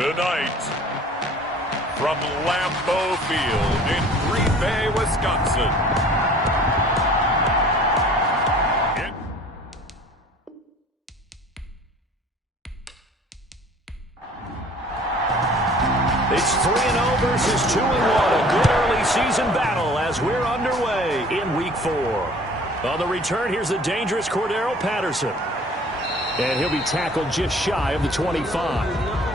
Tonight, from Lambeau Field in Green Bay, Wisconsin. It's 3-0 versus 2-1. A good early season battle as we're underway in Week 4. On the return, here's the dangerous Cordero Patterson. And he'll be tackled just shy of the 25.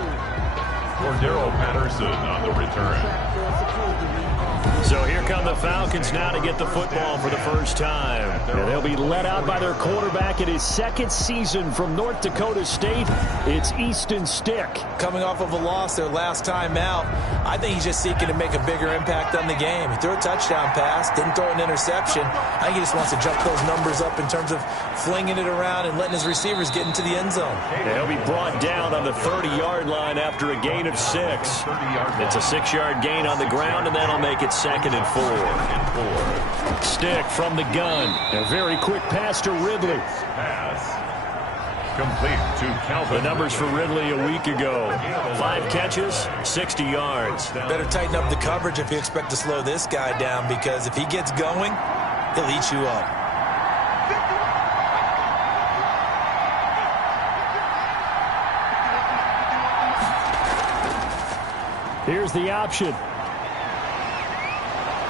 Cordero Patterson on the return. So here come the Falcons now to get the football for the first time. And they'll be led out by their quarterback in his second season from North Dakota State. It's Easton Stick. Coming off of a loss their last time out, I think he's just seeking to make a bigger impact on the game. He threw a touchdown pass, didn't throw an interception. I think he just wants to jump those numbers up in terms of flinging it around and letting his receivers get into the end zone. He'll be brought down on the 30-yard line after a gain of 6. It's a 6-yard gain on the ground, and that'll make it 2nd and 4. Stick from the gun. A very quick pass to Ridley. Pass complete to Calvin. The numbers for Ridley a week ago. 5 catches, 60 yards. Better tighten up the coverage if you expect to slow this guy down, because if he gets going, he'll eat you up. Here's the option.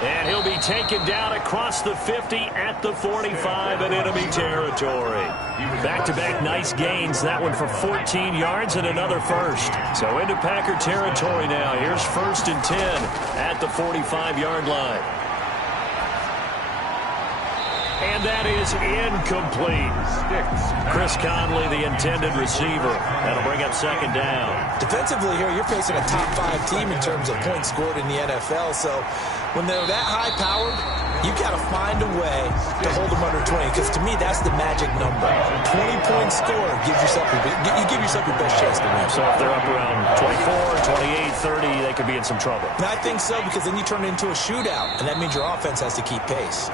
And he'll be taken down across the 50 at the 45 in enemy territory. Back-to-back nice gains. That one for 14 yards and another first. So into Packer territory now. Here's 1st and 10 at the 45-yard line. And that is incomplete. Chris Conley, the intended receiver. That'll bring up 2nd down. Defensively here, you're facing a top 5 team in terms of points scored in the NFL. So when they're that high-powered, you got to find a way to hold them under 20. Because to me, that's the magic number. 20-point score gives yourself you give yourself your best chance to win. So if they're up around 24, 28, 30, they could be in some trouble. And I think so, because then you turn it into a shootout, and that means your offense has to keep pace.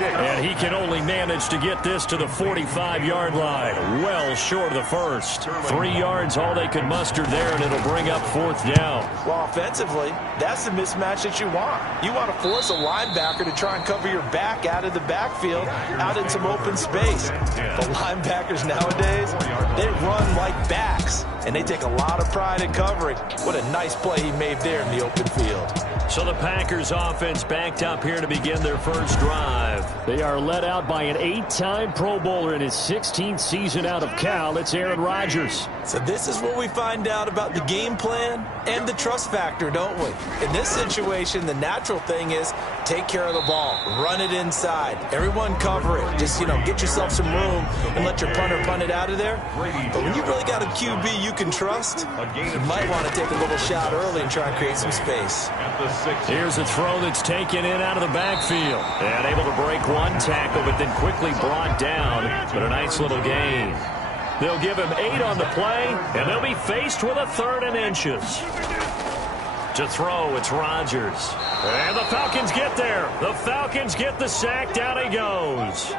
And he can only manage to get this to the 45-yard line. Well short of the first. 3 yards, all they could muster there, and it'll bring up 4th down. Well, offensively, that's the mismatch that you want. You want to force a linebacker to try and cover your back out of the backfield, out in some open space. The linebackers nowadays, they run like backs, and they take a lot of pride in covering. What a nice play he made there in the open field. So the Packers offense backed up here to begin their first drive. They are led out by an 8-time Pro Bowler in his 16th season out of Cal. It's Aaron Rodgers. So this is what we find out about the game plan and the trust factor, don't we? In this situation, the natural thing is take care of the ball. Run it inside. Everyone cover it. Just, get yourself some room and let your punter punt it out of there. But when you really got a QB you can trust, you might want to take a little shot early and try and create some space. Here's a throw that's taken in out of the backfield. And able to break one tackle, but then quickly brought down. But a nice little gain. They'll give him 8 on the play, and they'll be faced with a 3rd and inches. To throw, it's Rodgers. And the Falcons get there. The Falcons get the sack. Down he goes.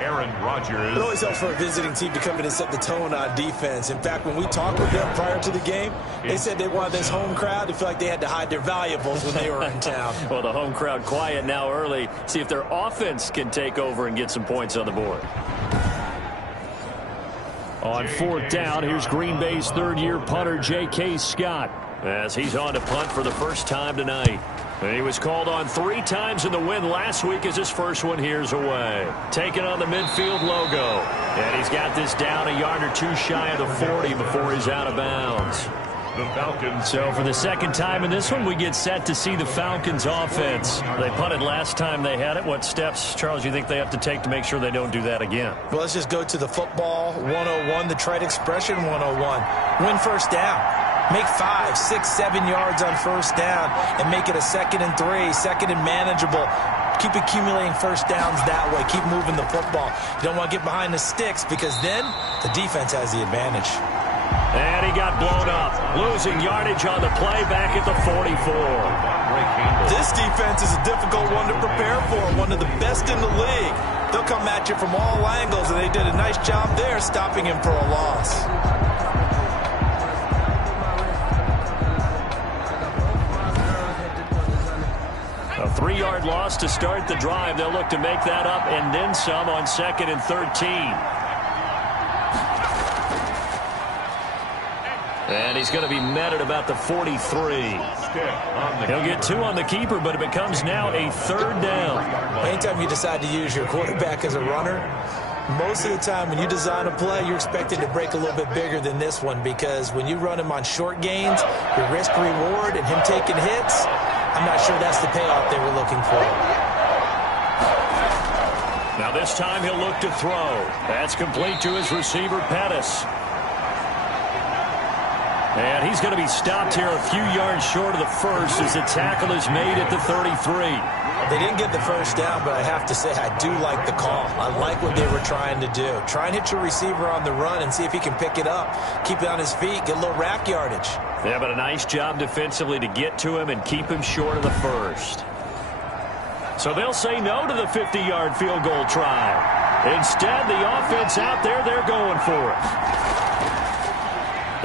Aaron Rodgers. It always helps for a visiting team to come in and set the tone on defense. In fact, when we talked with them prior to the game, they said they wanted this home crowd to feel like they had to hide their valuables when they were in town. Well, the home crowd quiet now early. See if their offense can take over and get some points on the board. On 4th down, here's Green Bay's 3rd-year punter, J.K. Scott, as he's on to punt for the first time tonight. And he was called on 3 times in the win last week as his first one here's away. Taking on the midfield logo. And he's got this down a yard or 2 shy of the 40 before he's out of bounds. The Falcons. So for the 2nd time in this one, we get set to see the Falcons offense. They punted last time they had it. What steps, Charles, you think they have to take to make sure they don't do that again? Well, let's just go to the football 101, the trite expression 101. Win first down. Make 5, 6, 7 yards on first down and make it a 2nd and 3, 2nd and manageable. Keep accumulating first downs that way. Keep moving the football. You don't want to get behind the sticks, because then the defense has the advantage. And he got blown up. Losing yardage on the play back at the 44. This defense is a difficult one to prepare for, one of the best in the league. They'll come at you from all angles, and they did a nice job there stopping him for a loss. 3-yard loss to start the drive. They'll look to make that up and then some on 2nd and 13. And he's going to be met at about the 43. He'll get 2 on the keeper, but it becomes now a 3rd down. Anytime you decide to use your quarterback as a runner, most of the time when you design a play, you're expected to break a little bit bigger than this one, because when you run him on short gains, your risk-reward and him taking hits, I'm not sure that's the payoff they were looking for. Now this time he'll look to throw. That's complete to his receiver, Pettis. And he's going to be stopped here a few yards short of the first as the tackle is made at the 33. They didn't get the first down, but I have to say I do like the call. I like what they were trying to do. Try and hit your receiver on the run and see if he can pick it up. Keep it on his feet, get a little rack yardage. Yeah, but a nice job defensively to get to him and keep him short of the first. So they'll say no to the 50-yard field goal try. Instead, the offense out there, they're going for it.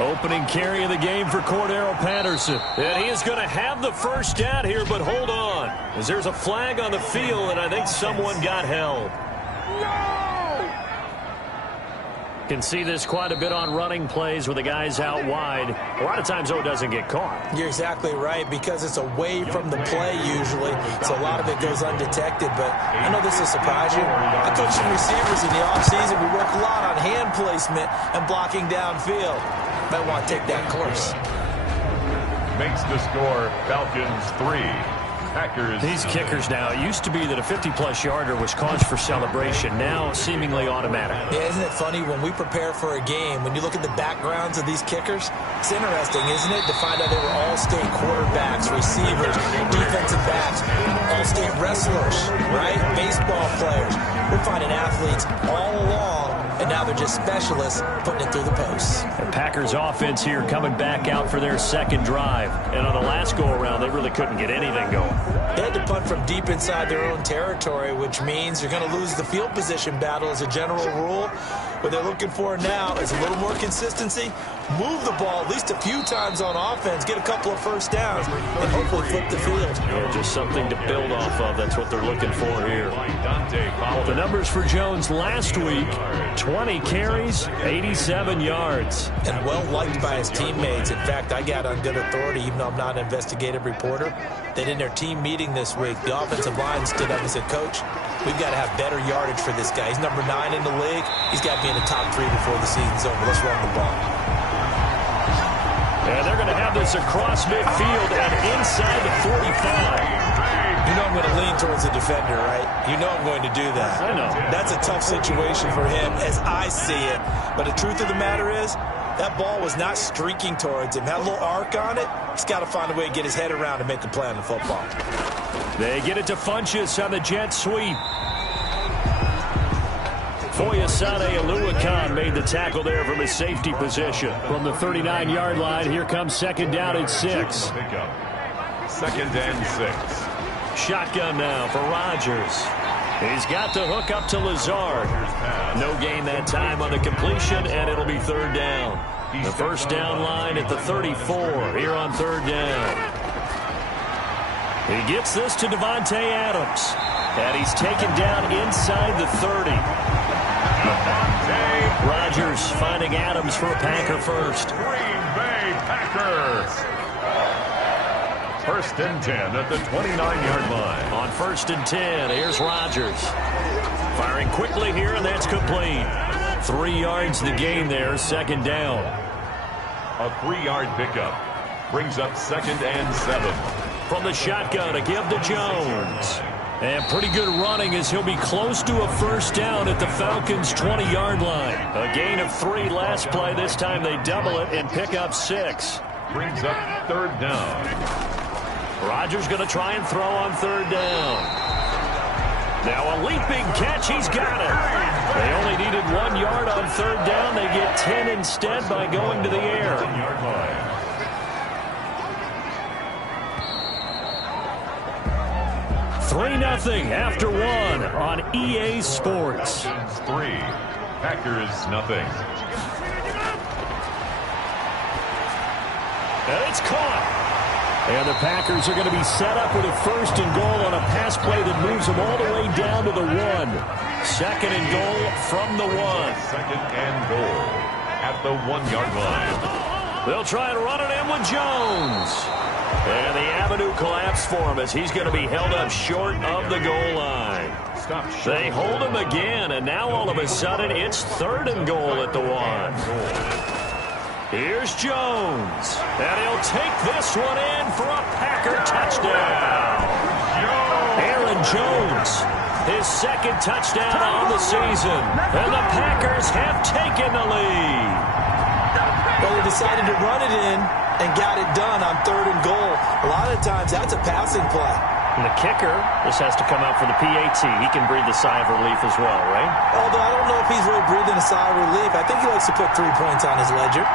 Opening carry of the game for Cordero Patterson. And he is going to have the first down here, but hold on, as there's a flag on the field, and I think someone got held. Can see this quite a bit on running plays with the guys out wide. A lot of times, though, it doesn't get caught. You're exactly right, because it's away from the play usually, so a lot of it goes undetected. But I know this will surprise you. I coach some receivers in the offseason. We work a lot on hand placement and blocking downfield. Might want to take that course. Makes the score Falcons 3. Packers. These kickers now, it used to be that a 50-plus yarder was cause for celebration. Now seemingly automatic. Yeah, isn't it funny when we prepare for a game, when you look at the backgrounds of these kickers, it's interesting, isn't it, to find out they were all-state quarterbacks, receivers, defensive backs, all-state wrestlers, right? Baseball players. We're finding athletes all along, and now they're just specialists putting it through the posts. The Packers offense here coming back out for their second drive. And on the last go-around, they really couldn't get anything going. They had to punt from deep inside their own territory, which means you're going to lose the field position battle as a general rule. What they're looking for now is a little more consistency, move the ball at least a few times on offense, get a couple of first downs, and hopefully flip the field. Yeah, just something to build off of. That's what they're looking for here. The numbers for Jones last week, 20 carries, 87 yards. And well-liked by his teammates. In fact, I got on good authority, even though I'm not an investigative reporter, that in their team meeting this week, the offensive line stood up and said, Coach, we've got to have better yardage for this guy. He's number 9 in the league. He's got to be in the top 3 before the season's over. Let's run the ball. And they're going to have this across midfield and inside the 45. You know I'm going to lean towards the defender, right? You know I'm going to do that. I know. That's a tough situation for him as I see it. But the truth of the matter is, that ball was not streaking towards him. Had a little arc on it. He's got to find a way to get his head around and make a play on the football. They get it to Funchess on the jet sweep. Foyesade Aluakan made the tackle there from his safety position. From the 39-yard line, here comes second down and 6. 2nd and 6. Shotgun now for Rodgers. He's got to hook up to Lazard. No gain that time on the completion, and it'll be 3rd down. The first down line at the 34 here on 3rd down. He gets this to Devontae Adams. And he's taken down inside the 30. Rodgers finding Adams for a Packer first. Green Bay Packers. 1st and 10 at the 29-yard line. On 1st and 10, here's Rodgers. Firing quickly here, and that's complete. 3 yards the gain there, 2nd down. A 3-yard pickup brings up 2nd and 7. From the shotgun, a give to Jones. And pretty good running as he'll be close to a first down at the Falcons' 20-yard line. A gain of 3 last play. This time they double it and pick up 6. Brings up 3rd down. Rodgers going to try and throw on 3rd down. Now a leaping catch. He's got it. They only needed 1 yard on 3rd down. They get 10 instead by going to the air. 10-yard line. 3-0 after 1 on EA Sports. 3, Packers 0. And it's caught. And the Packers are going to be set up with a 1st and goal on a pass play that moves them all the way down to the 1. 2nd and goal from the 1. 2nd and goal at the 1-yard line. They'll try and run it in with Jones. And the avenue collapsed for him as he's going to be held up short of the goal line. They hold him again, and now all of a sudden it's 3rd and goal at the 1. Here's Jones, and he'll take this one in for a Packer touchdown. Aaron Jones, his 2nd touchdown on the season, and the Packers have taken the lead. Well, they decided to run it in and got it done on 3rd and goal. A lot of times that's a passing play. And the kicker, this has to come out for the PAT. He can breathe a sigh of relief as well, right? Although I don't know if he's really breathing a sigh of relief. I think he likes to put 3 points on his ledger.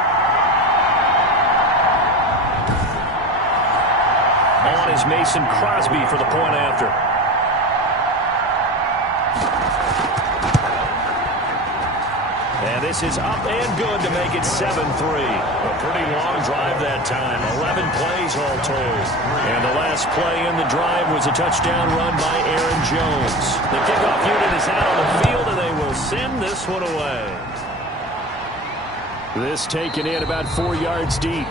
On is Mason Crosby for the point after. And this is up and good to make it 7-3. A pretty long drive that time. 11 plays all told. And the last play in the drive was a touchdown run by Aaron Jones. The kickoff unit is out on the field, and they will send this one away. This taken in about 4 yards deep.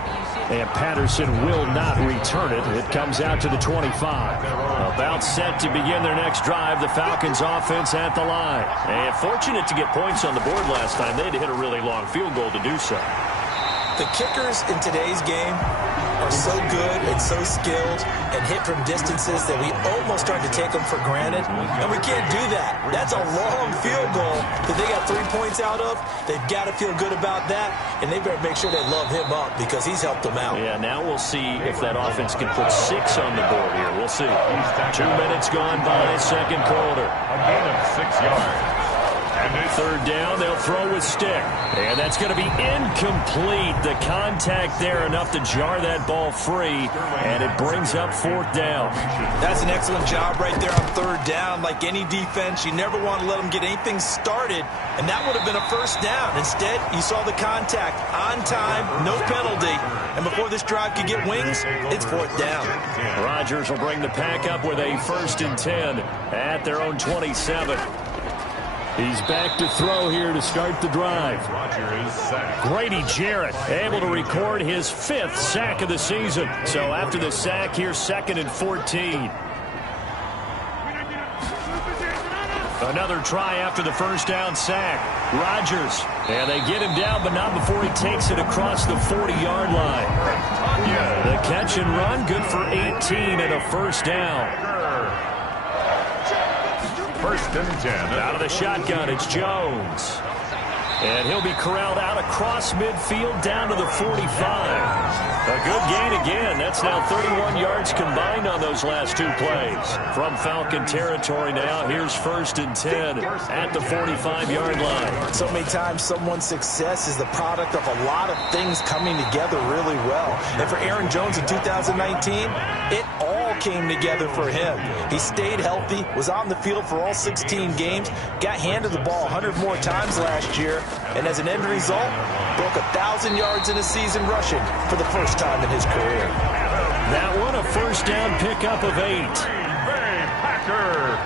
And Patterson will not return it. It comes out to the 25. About set to begin their next drive. The Falcons offense at the line. And fortunate to get points on the board last time. They had to hit a really long field goal to do so. The kickers in today's game are so good and so skilled and hit from distances that we almost start to take them for granted. And we can't do that. That's a long field goal that they got 3 points out of. They've got to feel good about that, and they better make sure they love him up because he's helped them out. Yeah, now we'll see if that offense can put 6 on the board here. We'll see. 2 minutes gone by, 2nd quarter. A gain of 6 yards. 3rd down, they'll throw with stick. And that's going to be incomplete. The contact there enough to jar that ball free. And it brings up 4th down. That's an excellent job right there on 3rd down. Like any defense, you never want to let them get anything started. And that would have been a 1st down. Instead, you saw the contact on time, no penalty. And before this drive could get wings, it's 4th down. Rodgers will bring the pack up with a 1st and 10 at their own 27. He's back to throw here to start the drive. Grady Jarrett able to record his 5th sack of the season. So after the sack, here's 2nd and 14. Another try after the 1st down sack. Rodgers. And they get him down, but not before he takes it across the 40-yard line. The catch and run, good for 18 and a 1st down. 1st and 10. Out of the shotgun, it's Jones. And he'll be corralled out across midfield down to the 45. A good gain again. That's now 31 yards combined on those last 2 plays. From Falcon territory now, here's 1st and 10 at the 45-yard line. So many times someone's success is the product of a lot of things coming together really well. And for Aaron Jones in 2019, it all came together for him. He stayed healthy, was on the field for all 16 games, got handed the ball 100 more times last year, and as an end result, broke 1,000 yards in a season rushing for the first time in his career. That one a 1st down pickup of 8. Packer.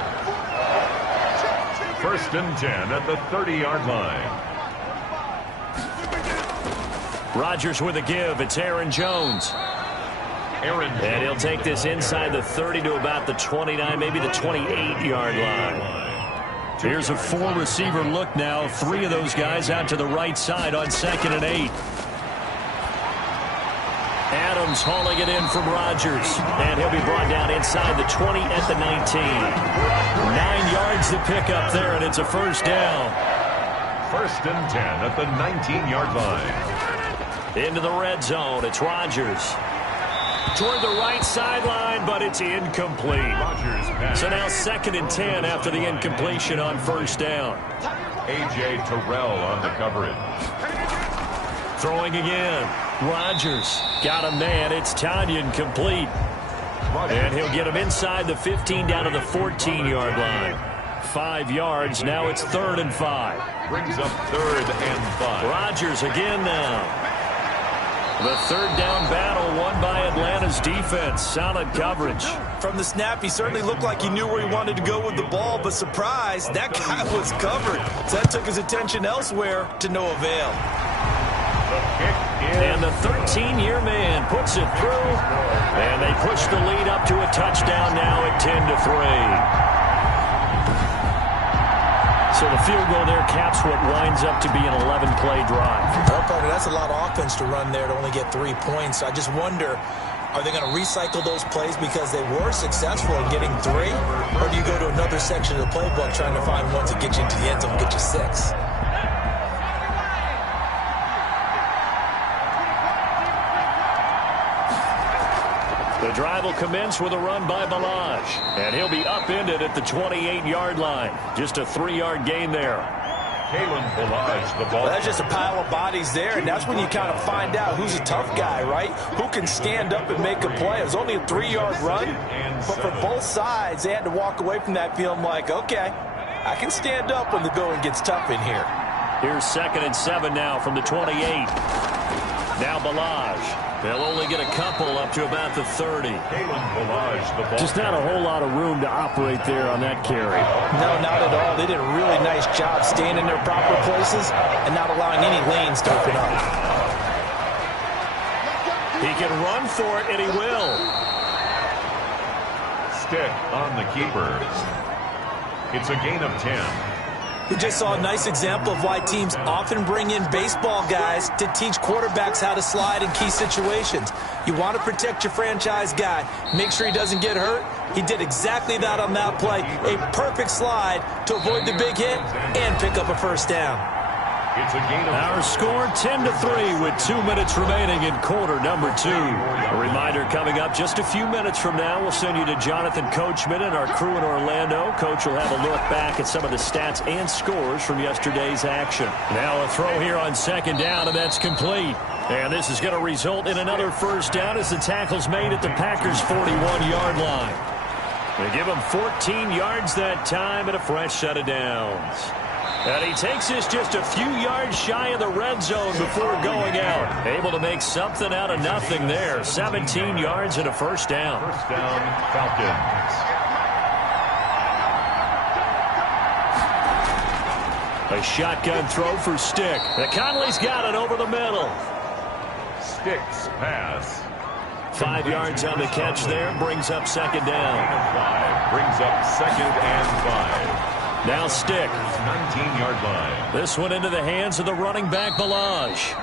1st and 10 at the 30-yard line. Rodgers with a give. It's Aaron Jones. And he'll take this inside the 30 to about the 29, maybe the 28-yard line. Here's a 4-receiver look now. 3 of those guys out to the right side on 2nd and 8. Adams hauling it in from Rodgers. And he'll be brought down inside the 20 at the 19. 9 yards to pick up there, and it's a 1st down. 1st and 10 at the 19-yard line. Into the red zone. It's Rodgers. Toward the right sideline, but it's incomplete. So now 2nd and 10 after the incompletion on 1st down. A.J. Terrell on the coverage. Throwing again. Rodgers got him man. It's Tanyan complete. And he'll get him inside the 15 down to the 14-yard line. 5 yards. Now it's 3rd and 5. Brings up 3rd and 5. Rodgers again now. The third down battle won by Atlanta's defense. Solid coverage. From the snap, he certainly looked like he knew where he wanted to go with the ball, but surprise, that guy was covered. So that took his attention elsewhere to no avail. And the 13-year man puts it through, and they push the lead up to a touchdown now at 10-3. So the field goal there caps what winds up to be an 11-play drive. Well, partner, that's a lot of offense to run there to only get 3 points. I just wonder, are they going to recycle those plays because they were successful in getting 3? Or do you go to another section of the playbook trying to find ones that get you into the end zone and get you 6? The drive will commence with a run by Balaj, and he'll be upended at the 28-yard line. Just a 3-yard gain there. Balaj, the ball. That's just a pile of bodies there, and that's when you kind of find out who's a tough guy, right? Who can stand up and make a play. It was only a 3-yard run, but for both sides, they had to walk away from that feeling like, okay, I can stand up when the going gets tough in here. Here's 2nd and 7 now from the 28. Now Balaj. They'll only get a couple up to about the 30. Just not a whole lot of room to operate there on that carry. No, not at all. They did a really nice job staying in their proper places and not allowing any lanes to open up. He can run for it, and he will. Stick on the keeper. It's a gain of 10. We just saw a nice example of why teams often bring in baseball guys to teach quarterbacks how to slide in key situations. You want to protect your franchise guy. Make sure he doesn't get hurt. He did exactly that on that play. A perfect slide to avoid the big hit and pick up a first down. It's a gain of Our score 10-3 with 2 minutes remaining in quarter number 2. A reminder coming up just a few minutes from now. We'll send you to Jonathan Coachman and our crew in Orlando. Coach will have a look back at some of the stats and scores from yesterday's action. Now a throw here on 2nd down, and that's complete. And this is going to result in another first down as the tackle's made at the Packers' 41-yard line. They give him 14 yards that time and a fresh set of downs. And he takes this just a few yards shy of the red zone before going out. Able to make something out of nothing there. 17 yards and a first down. First down, Falcons. A shotgun throw for Stick. Conley's got it over the middle. Sticks pass. 5 yards on the catch there. Brings up 2nd down. Brings up 2nd and 5. Now Stick. 19-yard line. This one into the hands of the running back, Balaj.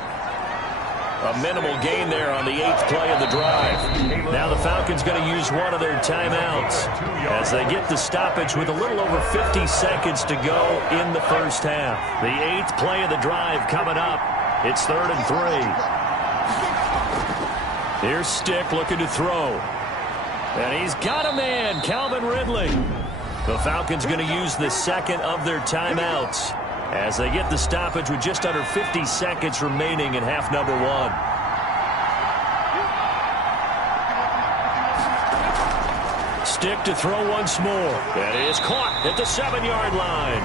A minimal gain there on the 8th play of the drive. Now the Falcons going to use one of their timeouts as they get the stoppage with a little over 50 seconds to go in the first half. The 8th play of the drive coming up. It's 3rd and 3. Here's Stick looking to throw. And he's got a man, Calvin Ridley. The Falcons going to use the 2nd of their timeouts as they get the stoppage with just under 50 seconds remaining in half number 1. Stick to throw once more. That is caught at the 7-yard line.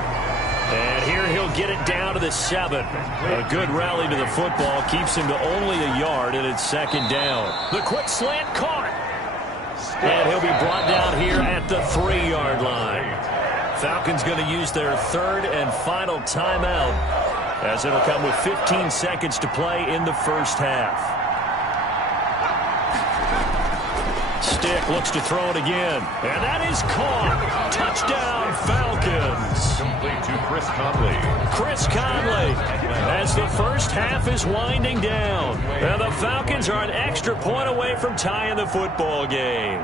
And here he'll get it down to the 7. A good rally to the football keeps him to only a yard, and it's 2nd down. The quick slant caught. And he'll be brought down here at the 3-yard line. Falcons going to use their 3rd and final timeout as it'll come with 15 seconds to play in the first half. Stick looks to throw it again. And that is caught. Touchdown, Falcons. Complete to Chris Conley. Chris Conley as the first half is winding down. And the Falcons are an extra point away from tying the football game.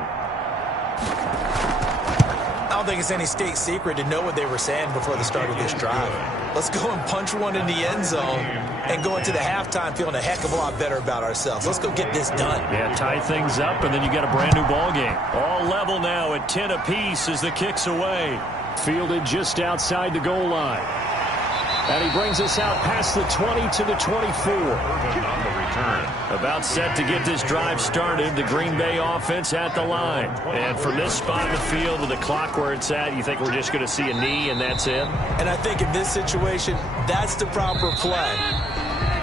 I don't think it's any state secret to know what they were saying before the start of this drive. Let's go and punch one in the end zone and go into the halftime feeling a heck of a lot better about ourselves. Let's go get this done. Yeah, tie things up, and then you got a brand new ball game. All level now at 10 apiece as the kick's away. Fielded just outside the goal line. And he brings us out past the 20 to the 24. On the return. About set to get this drive started. The Green Bay offense at the line. And from this spot in the field with the clock where it's at, you think we're just going to see a knee and that's it? And I think in this situation, that's the proper play.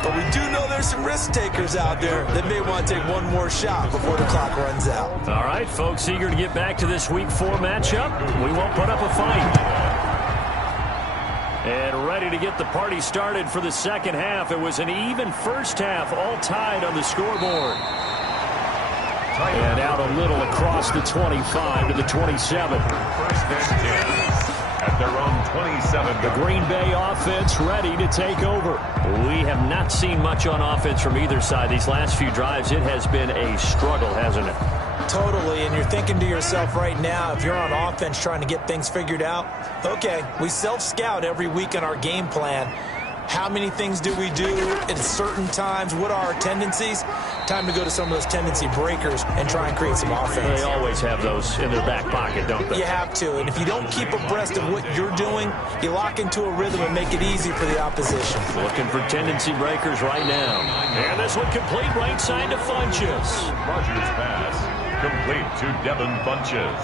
But we do know there's some risk takers out there that may want to take one more shot before the clock runs out. All right, folks, eager to get back to this Week 4 matchup. We won't put up a fight. And ready to get the party started for the second half. It was an even first half, all tied on the scoreboard. And out a little across the 25 to the 27. First and 10 at their own 27. The Green Bay offense ready to take over. We have not seen much on offense from either side. These last few drives, it has been a struggle, hasn't it? Totally, and you're thinking to yourself right now, if you're on offense trying to get things figured out, okay, we self-scout every week on our game plan. How many things do we do at certain times? What are our tendencies? Time to go to some of those tendency breakers and try and create some offense. They always have those in their back pocket, don't they? You have to, and if you don't keep abreast of what you're doing, you lock into a rhythm and make it easy for the opposition. Looking for tendency breakers right now. And this one complete right side to Funches. Rodgers' pass complete to Devin Funches.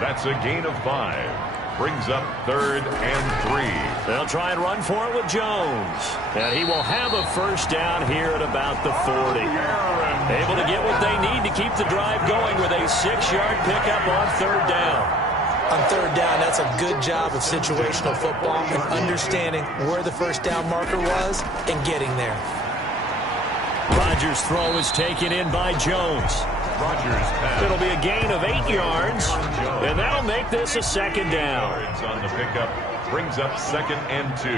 That's a gain of 5. Brings up 3rd and 3. They'll try and run for it with Jones. And he will have a first down here at about the 40. Able to get what they need to keep the drive going with a 6-yard pickup on 3rd down. On 3rd down, that's a good job of situational football and understanding where the first down marker was and getting there. Rodgers' throw is taken in by Jones. Rodgers' pass. It'll be a gain of 8 yards, and that'll make this a 2nd down. On the pickup brings up 2nd and 2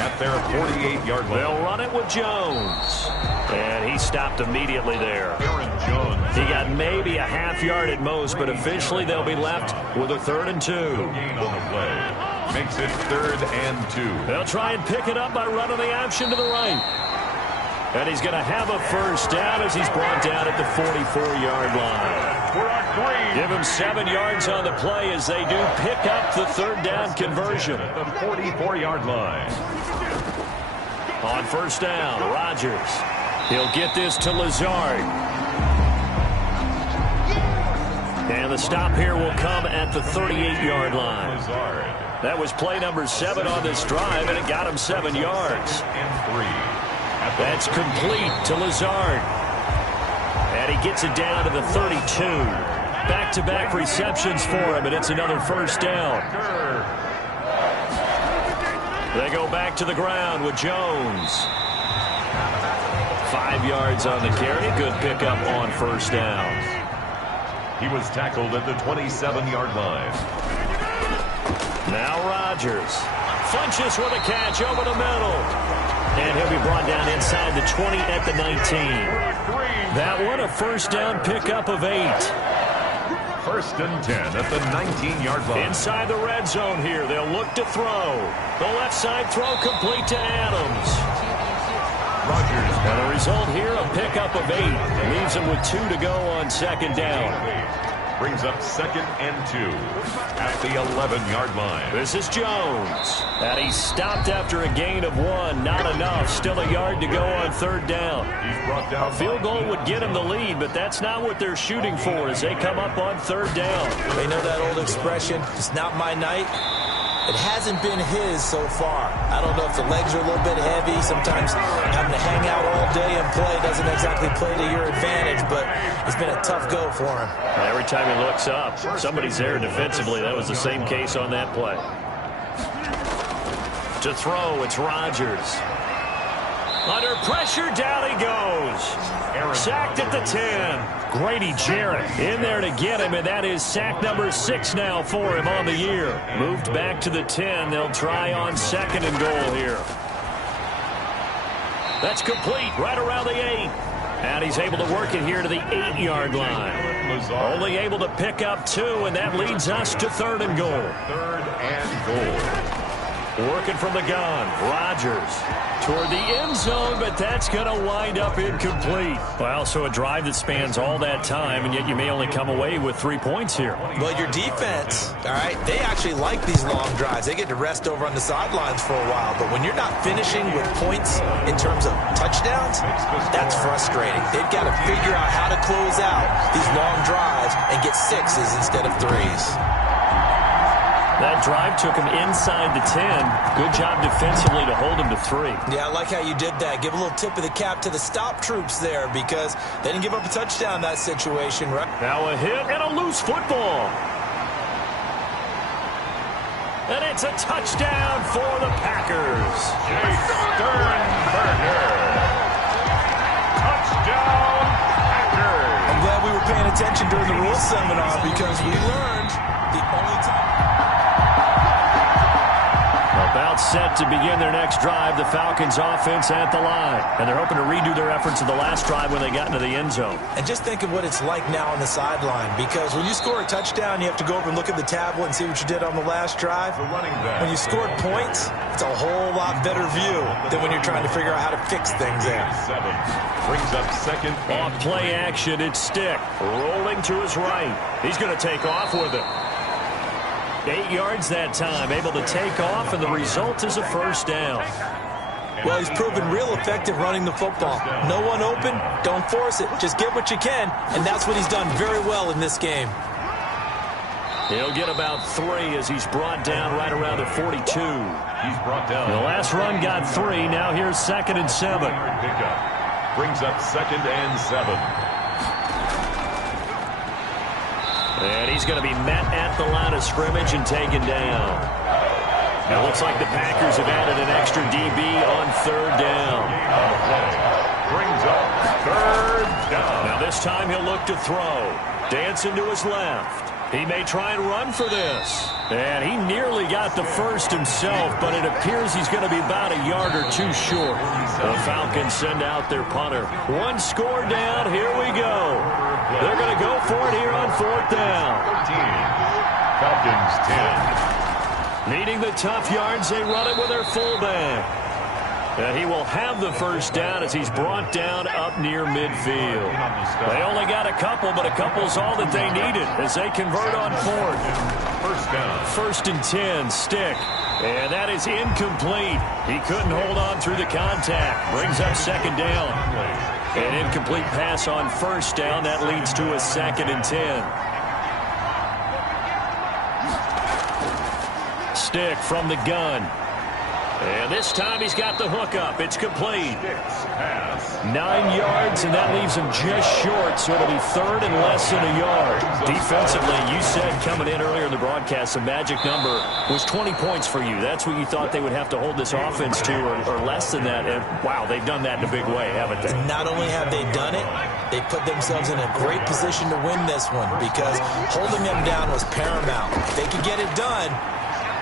at their 48-yard line. They'll run it with Jones, and he stopped immediately there. Aaron Jones. He got maybe a half yard at most, but officially they'll be left with a 3rd and 2. Gain on the play makes it 3rd and 2. They'll try and pick it up by running the option to the right. And he's going to have a first down as he's brought down at the 44-yard line. Give him 7 yards on the play as they do pick up the 3rd down conversion. At the 44-yard line. On first down, Rodgers. He'll get this to Lazard. And the stop here will come at the 38-yard line. That was play number 7 on this drive, and it got him 7 yards. And 3. That's complete to Lazard. And he gets it down to the 32. Back-to-back receptions for him, and it's another first down. They go back to the ground with Jones. 5 yards on the carry. Good pickup on first down. He was tackled at the 27-yard line. Now Rodgers. Funches with a catch over the middle. And he'll be brought down inside the 20 at the 19. That one a first down pickup of 8. 1st and 10 at the 19-yard line. Inside the red zone here. They'll look to throw. The left side throw complete to Adams. Rodgers. And the result here, a pickup of 8. Leaves him with 2 to go on 2nd down. Brings up 2nd and 2 at the 11-yard line. This is Jones. And he stopped after a gain of 1. Not enough. Still a yard to go on 3rd down. He's brought down. A field goal would get him the lead, but that's not what they're shooting for as they come up on 3rd down. They know that old expression, it's not my night. It hasn't been his so far. I don't know if the legs are a little bit heavy. Sometimes having to hang out all day and play doesn't exactly play to your advantage, but it's been a tough go for him. Every time he looks up, somebody's there defensively. That was the same case on that play. To throw, it's Rodgers. Under pressure, down he goes. Sacked at the 10. Grady Jarrett in there to get him, and that is sack number 6 now for him on the year. Moved back to the 10. They'll try on 2nd and goal here. That's complete right around the 8. And he's able to work it here to the 8-yard line. Only able to pick up 2, and that leads us to 3rd and goal. 3rd and goal. Working from the gun, Rodgers toward the end zone, but that's going to wind up incomplete. Well, so a drive that spans all that time, and yet you may only come away with 3 points here. Well, your defense, all right, they actually like these long drives. They get to rest over on the sidelines for a while, but when you're not finishing with points in terms of touchdowns, that's frustrating. They've got to figure out how to close out these long drives and get 6s instead of 3s. That drive took him inside the 10. Good job defensively to hold him to 3. Yeah, I like how you did that. Give a little tip of the cap to the stop troops there because they didn't give up a touchdown in that situation, right? Now a hit and a loose football. And it's a touchdown for the Packers. Sternberger. Touchdown, Packers. I'm glad we were paying attention during the rules seminar because we learned the only time. About set to begin their next drive, the Falcons offense at the line. And they're hoping to redo their efforts of the last drive when they got into the end zone. And just think of what it's like now on the sideline, because when you score a touchdown, you have to go over and look at the tablet and see what you did on the last drive. When you scored points, it's a whole lot better view than when you're trying to figure out how to fix things there. Brings up second. Off play action, it's Stick. Rolling to his right. He's going to take off with it. 8 yards that time, able to take off, and the result is a first down. Well, he's proven real effective running the football. No one open, don't force it. Just get what you can, and that's what he's done very well in this game. He'll get about 3 as he's brought down right around the 42. He's brought down. The last run got 3. Now here's 2nd and 7. Brings up 2nd and 7. And he's going to be met at the line of scrimmage and taken down. It looks like the Packers have added an extra DB on 3rd down. Brings up 3rd down. Now this time he'll look to throw. Dancing to his left. He may try and run for this. And he nearly got the first himself, but it appears he's going to be about a yard or 2 short. The Falcons send out their punter. 1 score down. Here we go. They're going to go for it here on 4th down. 13. Falcons 10. Needing the tough yards, they run it with their fullback. And he will have the first down as he's brought down up near midfield. They only got a couple, but a couple's all that they needed as they convert on 4th. First down. 1st and 10, Stick. And that is incomplete. He couldn't hold on through the contact. Brings up 2nd down. An incomplete pass on 1st down. That leads to a 2nd and 10. Stick from the gun. And this time he's got the hookup. It's complete. 9 yards, and that leaves him just short, so it'll be 3rd and less than a yard. Defensively, you said coming in earlier in the broadcast, the magic number was 20 points for you. That's what you thought they would have to hold this offense to, or less than that. And, wow, they've done that in a big way, haven't they? Not only have they done it, they put themselves in a great position to win this one because holding them down was paramount. If they could get it done,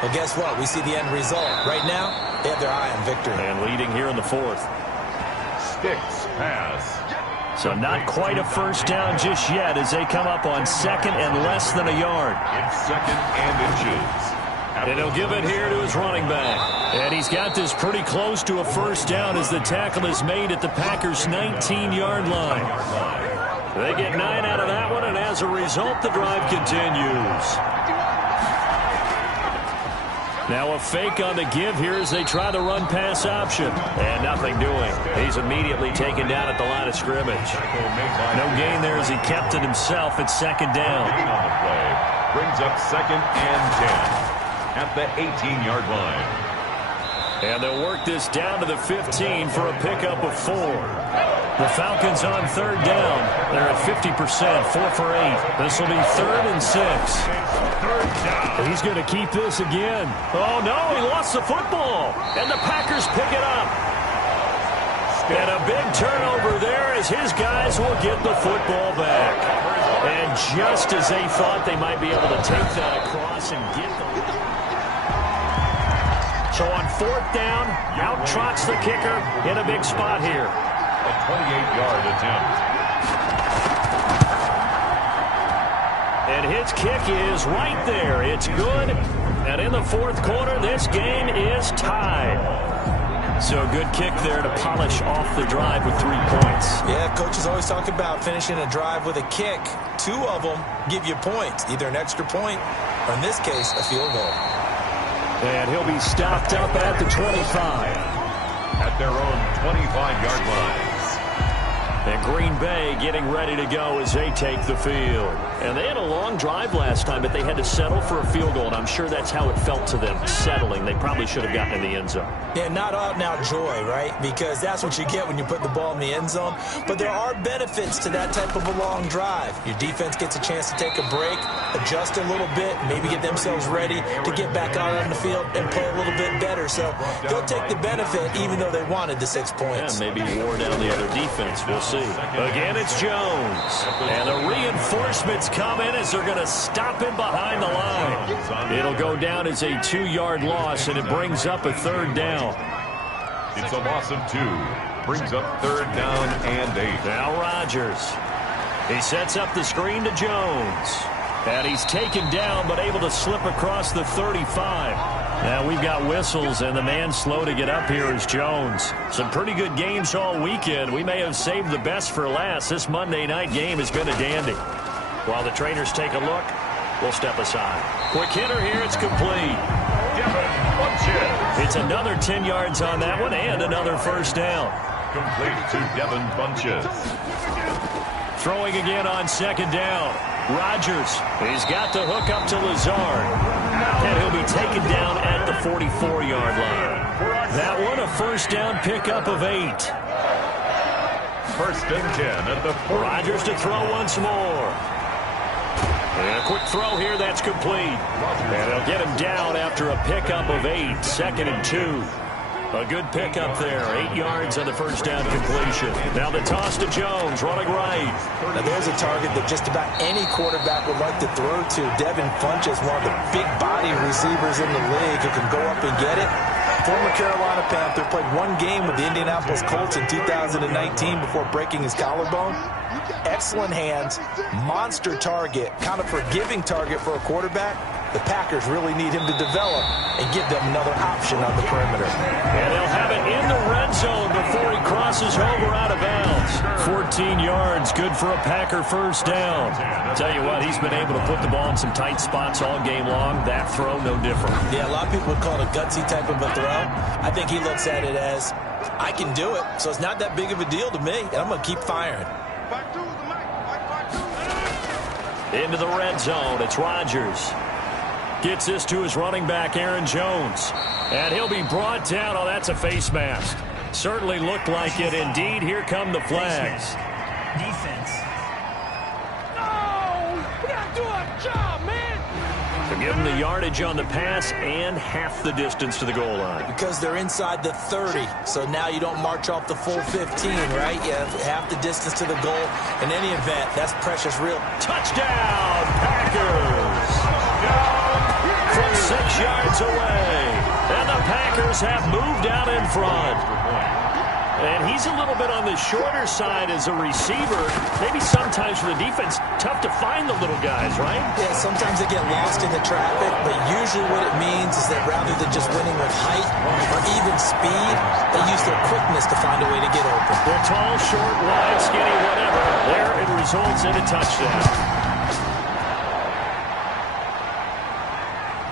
well, guess what? We see the end result. Right now, they have their eye on victory. And leading here in the 4th. Sticks pass. So not quite a first down just yet as they come up on 2nd and less than a yard. It's 2nd and inches. And he'll give it here to his running back. And he's got this pretty close to a first down as the tackle is made at the Packers' 19-yard line. They get 9 out of that one, and as a result, the drive continues. Now a fake on the give here as they try the run-pass option. And nothing doing. He's immediately taken down at the line of scrimmage. No gain there as he kept it himself at 2nd down. On the play. Brings up 2nd and 10 at the 18-yard line. And they'll work this down to the 15 for a pickup of 4. The Falcons on 3rd down. They're at 50%, 4 for 8. This will be 3rd and 6. He's going to keep this again. Oh, no, he lost the football. And the Packers pick it up. And a big turnover there as his guys will get the football back. And just as they thought they might be able to take that across and get the... So on 4th down, out trots the kicker in a big spot here. A 28-yard attempt. And his kick is right there. It's good. And in the 4th quarter, this game is tied. So a good kick there to polish off the drive with 3 points. Yeah, coaches always talk about finishing a drive with a kick. 2 of them give you points, either an extra point or, in this case, a field goal. And he'll be stopped up at the 25. At their own 25-yard line. And Green Bay getting ready to go as they take the field. And they had a long drive last time, but they had to settle for a field goal, and I'm sure that's how it felt to them, settling. They probably should have gotten in the end zone. Yeah, not out-and-out joy, right? Because that's what you get when you put the ball in the end zone. But there are benefits to that type of a long drive. Your defense gets a chance to take a break, adjust a little bit, maybe get themselves ready to get back out on the field and play a little bit better. So they'll take the benefit even though they wanted the 6 points. Yeah, maybe wore down the other defense. We'll see. Again, it's Jones. And the reinforcements come in as they're going to stop him behind the line. It'll go down as a 2-yard loss, and it brings up a 3rd down. It's a loss of 2. Brings up 3rd down and 8. Now Rodgers. He sets up the screen to Jones. And he's taken down but able to slip across the 35. Now we've got whistles, and the man slow to get up here is Jones. Some pretty good games all weekend. We may have saved the best for last. This Monday night game has been a dandy. While the trainers take a look, we'll step aside. Quick hitter here. It's complete. It's another 10 yards on that one and another 1st down. Complete to Devin Funches. Throwing again on 2nd down. Rodgers. He's got the hook up to Lazard. And he'll be taken down at the 44-yard line. That one a 1st down pickup of 8. 1st and 10 at the 40. Rodgers to throw once more. And a quick throw here, that's complete. And they'll get him down after a pickup of 8, 2nd and 2. A good pickup there, 8 yards on the 1st down completion. Now the toss to Jones, running right. Now there's a target that just about any quarterback would like to throw to. Devin Funches, one of the big body receivers in the league who can go up and get it. Former Carolina Panther, played 1 game with the Indianapolis Colts in 2019 before breaking his collarbone. Excellent hands, monster target, kind of forgiving target for a quarterback. The Packers really need him to develop and give them another option on the perimeter. And they'll have it in the red zone before he crosses over out of bounds. 14 yards, good for a Packer 1st down. Tell you what, he's been able to put the ball in some tight spots all game long. That throw, no different. Yeah, a lot of people would call it a gutsy type of a throw. I think he looks at it as, I can do it, so it's not that big of a deal to me, and I'm going to keep firing. Into the red zone, it's Rodgers. Gets this to his running back, Aaron Jones. And he'll be brought down. Oh, that's a face mask. Certainly looked like it. Indeed, here come the flags. Defense. No! We got to do our job, man! To give them the yardage on the pass and half the distance to the goal line. Because they're inside the 30, so now you don't march off the full 15, right? You have half the distance to the goal. In any event, that's precious real. Touchdown, Packers! From 6 yards away. And the Packers have moved out in front. And he's a little bit on the shorter side as a receiver. Maybe sometimes for the defense, tough to find the little guys, right? Yeah, sometimes they get lost in the traffic, but usually what it means is that rather than just winning with height or even speed, they use their quickness to find a way to get open. They're tall, short, wide, skinny, whatever. There it results in a touchdown.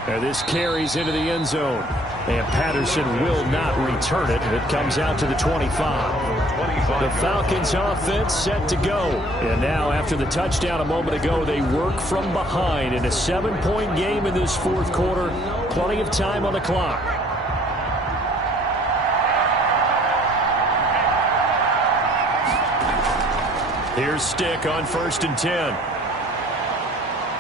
And this carries into the end zone. And Patterson will not return it. It comes out to the 25. The Falcons offense set to go. And now after the touchdown a moment ago, they work from behind in a 7-point game in this 4th quarter. Plenty of time on the clock. Here's Stick on 1st and 10.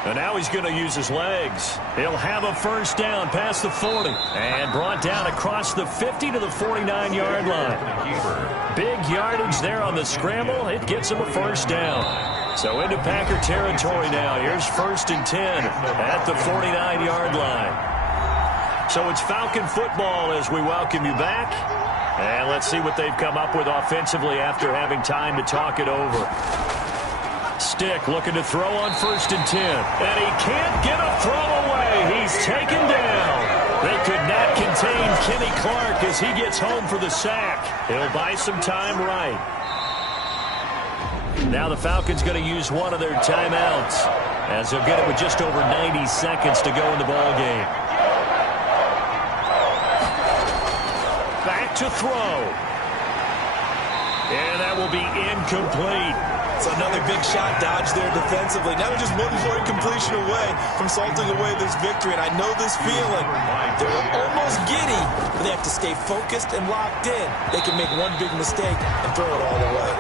And now he's going to use his legs. He'll have a 1st down past the 40. And brought down across the 50 to the 49-yard line. Big yardage there on the scramble. It gets him a 1st down. So into Packer territory now. Here's 1st and 10 at the 49-yard line. So it's Falcon football as we welcome you back. And let's see what they've come up with offensively after having time to talk it over. Stick looking to throw on 1st and 10. And he can't get a throw away. He's taken down. They could not contain Kenny Clark as he gets home for the sack. He'll buy some time right. Now the Falcons going to use one of their timeouts as they'll get it with just over 90 seconds to go in the ball game. Back to throw. And that will be incomplete. So another big shot dodge there defensively. Now they're just one more incompletion away from salting away this victory. And I know this feeling. They're almost giddy, but they have to stay focused and locked in. They can make one big mistake and throw it all away.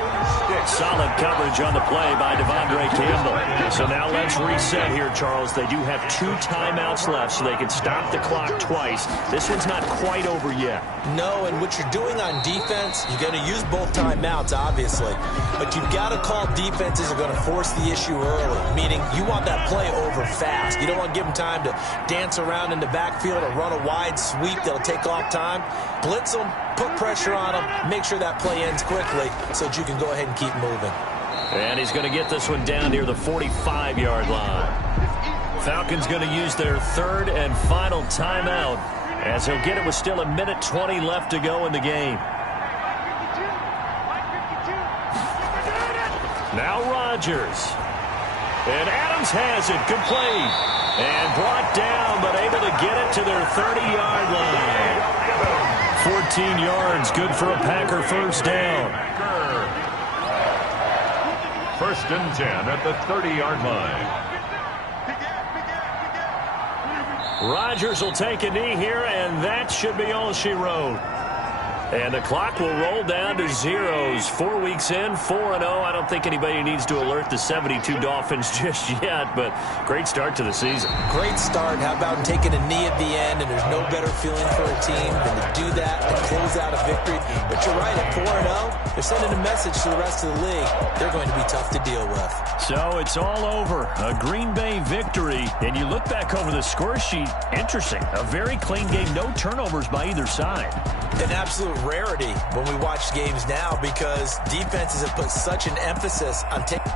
Solid coverage on the play by Devondre Campbell. So now let's reset here, Charles. They do have 2 timeouts left, so they can stop the clock twice. This one's not quite over yet. No, and what you're doing on defense, you're going to use both timeouts, obviously. But you've got to call defenses are going to force the issue early, meaning you want that play over fast. You don't want to give them time to dance around in the backfield or run a wide sweep that'll take off time. Blitz them, put pressure on them, make sure that play ends quickly so that you can go ahead and keep moving. And he's going to get this one down near the 45-yard line. Falcons going to use their 3rd and final timeout as he'll get it with still 1:20 left to go in the game. Now Rodgers. And Adams has it complete. And brought down, but able to get it to their 30-yard line. 14 yards, good for a Packer first down. 1st and 10 at the 30-yard line. Rodgers will take a knee here, and that should be all she wrote. And the clock will roll down to zeros. 4 weeks in, 4-0. I don't think anybody needs to alert the 72 Dolphins just yet, but great start to the season. Great start. How about taking a knee at the end, and there's no better feeling for a team than to do that and close out a victory. But you're right, at 4-0, they're sending a message to the rest of the league. They're going to be tough to deal with. So it's all over. A Green Bay victory. And you look back over the score sheet, interesting. A very clean game, no turnovers by either side. An absolute rarity when we watch games now because defenses have put such an emphasis on taking